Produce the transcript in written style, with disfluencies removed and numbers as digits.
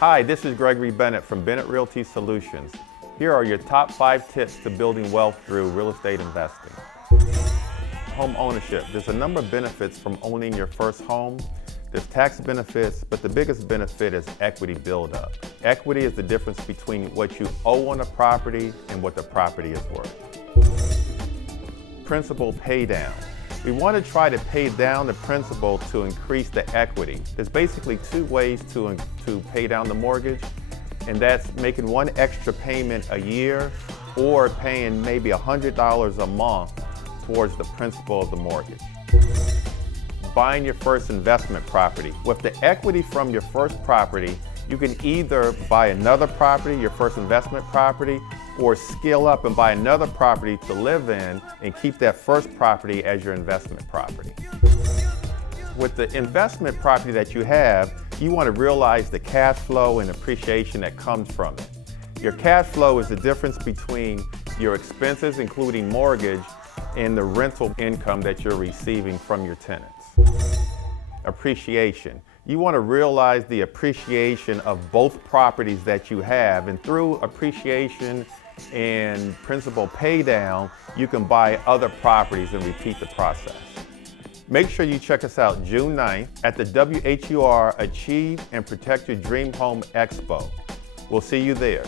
Hi, this is Gregory Bennett from Bennett Realty Solutions. Here are your top 5 tips to building wealth through real estate investing. Home ownership. There's a number of benefits from owning your first home. There's tax benefits, but the biggest benefit is equity buildup. Equity is the difference between what you owe on a property and what the property is worth. Principal pay down. We want to try to pay down the principal to increase the equity. There's basically 2 ways to pay down the mortgage, and that's making one extra payment a year or paying maybe $100 a month towards the principal of the mortgage. Buying your first investment property. With the equity from your first property, you can either buy another property, your first investment property, or scale up and buy another property to live in and keep that first property as your investment property. With the investment property that you have, you want to realize the cash flow and appreciation that comes from it. Your cash flow is the difference between your expenses, including mortgage, and the rental income that you're receiving from your tenants. Appreciation. You want to realize the appreciation of both properties that you have, and through appreciation and principal pay down, you can buy other properties and repeat the process. Make sure you check us out June 9th at the WHUR Achieve and Protect Your Dream Home Expo. We'll see you there.